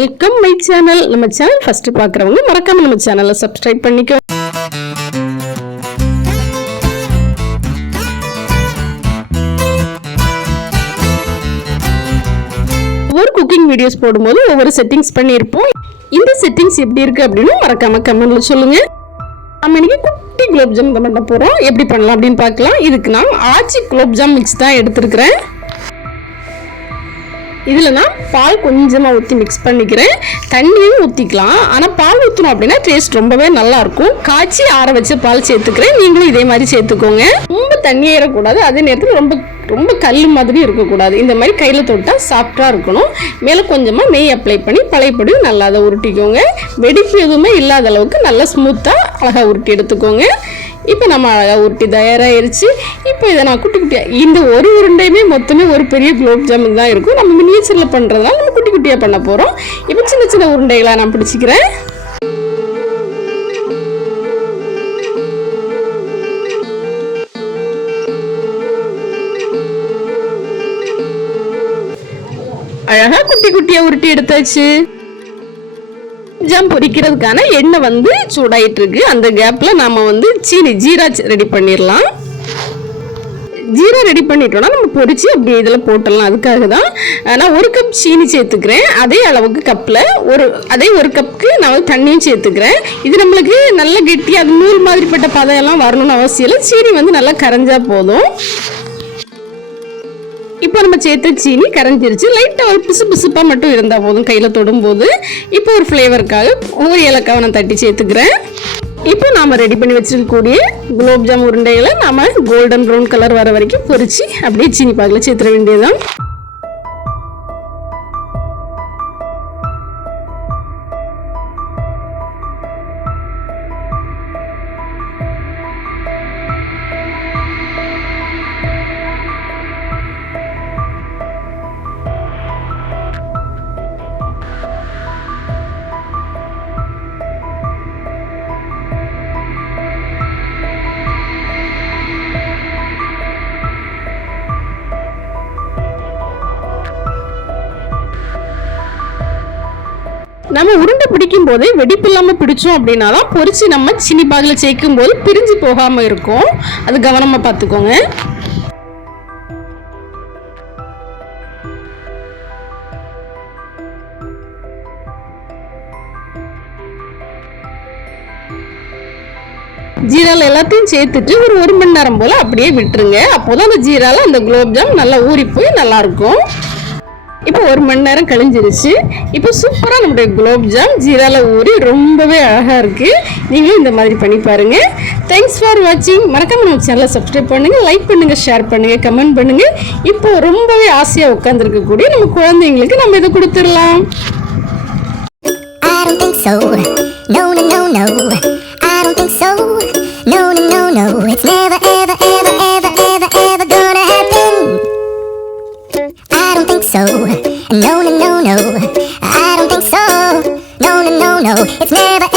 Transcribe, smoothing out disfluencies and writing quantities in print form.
Welcome my channel. நம்ம channel first பார்க்குறவங்க மறக்காம நம்ம சேனலை சப்ஸ்கிரைப் பண்ணிக்கோ. ஒவ்வொரு குக்கிங் வீடியோஸ் போடும்போது ஒவ்வொரு செட்டிங்ஸ் பண்ணியிருப்போம். இந்த செட்டிங்ஸ் எப்படி இருக்கு அப்படின்னு மறக்காம கமெண்ட்ல சொல்லுங்க. நம்ம இன்னைக்கு குட்டி குலோப்ஜாம் பண்ண போறோம். எப்படி பண்ணலாம் அப்படின்னு பார்க்கலாம். இதுக்கு நான் ஆச்சி குலோப்ஜாம் மிக்ஸ் தான் எடுத்துருக்கிறேன். இதில் நான் பால் கொஞ்சமாக ஊற்றி மிக்ஸ் பண்ணிக்கிறேன். தண்ணியும் ஊற்றிக்கலாம், ஆனால் பால் ஊற்றணும் அப்படின்னா டேஸ்ட் ரொம்பவே நல்லாயிருக்கும். காய்ச்சி ஆற வச்ச பால் சேர்த்துக்கிறேன். நீங்களும் இதே மாதிரி சேர்த்துக்கோங்க. ரொம்ப தண்ணி ஏறக்கூடாது, அதே நேரத்தில் ரொம்ப ரொம்ப கல் மாதிரி இருக்கக்கூடாது. இந்த மாதிரி கையில் தொட்டால் சாஃப்டாக இருக்கணும். மேலே கொஞ்சமாக நெய் அப்ளை பண்ணி பழையபடி நல்லா அதை உருட்டிக்கோங்க. வெடிப்பு எதுவுமே இல்லாத அளவுக்கு நல்லா ஸ்மூத்தாக அழகாக உருட்டி எடுத்துக்கோங்க. இப்போ நம்ம அழகாக உருட்டி தயாராகிருச்சு. இப்போ இதை நான் குட்டி குட்டியாக இந்த ஒரு உருண்டையுமே மொத்தமே ஒரு பெரிய குலோப் ஜாமுன் தான் இருக்கும். நம்ம மினியேச்சரில் பண்ணுறதுனால நம்ம குட்டி குட்டியாக பண்ண போகிறோம். இப்போ சின்ன சின்ன உருண்டைகளாக நான் பிடிச்சிக்கிறேன். அழகாக குட்டி குட்டியாக உருட்டி எடுத்தாச்சு. ஜாம் பொரிக்கிறதுக்கான எண்ணெய் வந்து சூடாயிட்டு இருக்கு. அந்த கேப்ல நாம வந்து ஜீரா ரெடி பண்ணிடலாம். ஜீரா ரெடி பண்ணிட்டோம்னா நம்ம பொரிச்சு அப்படியே இதில் போட்டுடலாம். அதுக்காக தான் நான் ஒரு கப் சீனி சேர்த்துக்கிறேன். அதே அளவுக்கு கப்பில் ஒரு கப்புக்கு நான் வந்து தண்ணியும் சேர்த்துக்கிறேன். இது நம்மளுக்கு நல்ல கெட்டி அது நூல் மாதிரிப்பட்ட பதம் எல்லாம் வரணும்னு அவசியம் இல்லை. சீனி வந்து நல்லா கரைஞ்சா போதும். இப்போ நம்ம சேர்த்த சீனி கரைஞ்சிருச்சு. லைட்டாக ஒரு பிசு பிசுப்பாக மட்டும் இருந்தால் போதும் கையில் தொடும்போது. இப்போ ஒரு ஃப்ளேவருக்காக ஒரு ஏலக்காவை நான் தட்டி சேர்த்துக்கிறேன். இப்போ நாம் ரெடி பண்ணி வச்சிருக்கக்கூடிய குலோப்ஜாம் உருண்டைகளை நாம் கோல்டன் ப்ரௌன் கலர் வர வரைக்கும் பொரிச்சு அப்படியே சீனி பாகில் சேர்த்துட வேண்டியதுதான். நம்ம உருண்டை பிடிக்கும் போதே வெடிப்பு இல்லாமல் பிடிச்சோம் அப்படின்னா தான் பொரிச்சு நம்ம சீனி பாகில் சேர்க்கும் போது பிரிஞ்சு போகாமல் இருக்கும். அது கவனமாக பார்த்துக்கோங்க. ஜீரால எல்லாத்தையும் சேர்த்துட்டு ஒரு மணி நேரம் போல் அப்படியே விட்டுருங்க. அப்போதான் அந்த ஜீரால அந்த குலோப்ஜாம் நல்லா ஊறி போய் நல்லா இருக்கும். இப்போ ஒரு மணி நேரம் கழிஞ்சிருச்சு. இப்போ சூப்பராக நம்மளுடைய குலோப்ஜாம் ஜீரால ஊறி ரொம்பவே அழகாக இருக்குது. நீங்களும் இந்த மாதிரி பண்ணி பாருங்கள். தேங்க்ஸ் ஃபார் வாட்சிங். மறக்காம நம்ம சேனலை சப்ஸ்கிரைப் பண்ணுங்கள், லைக் பண்ணுங்கள், ஷேர் பண்ணுங்கள், கமெண்ட் பண்ணுங்கள். இப்போ ரொம்பவே ஆசையாக உட்காந்துருக்கக்கூடிய நம்ம குழந்தைங்களுக்கு நம்ம இதை கொடுத்துடலாம். So no, I don't think so. No, it's never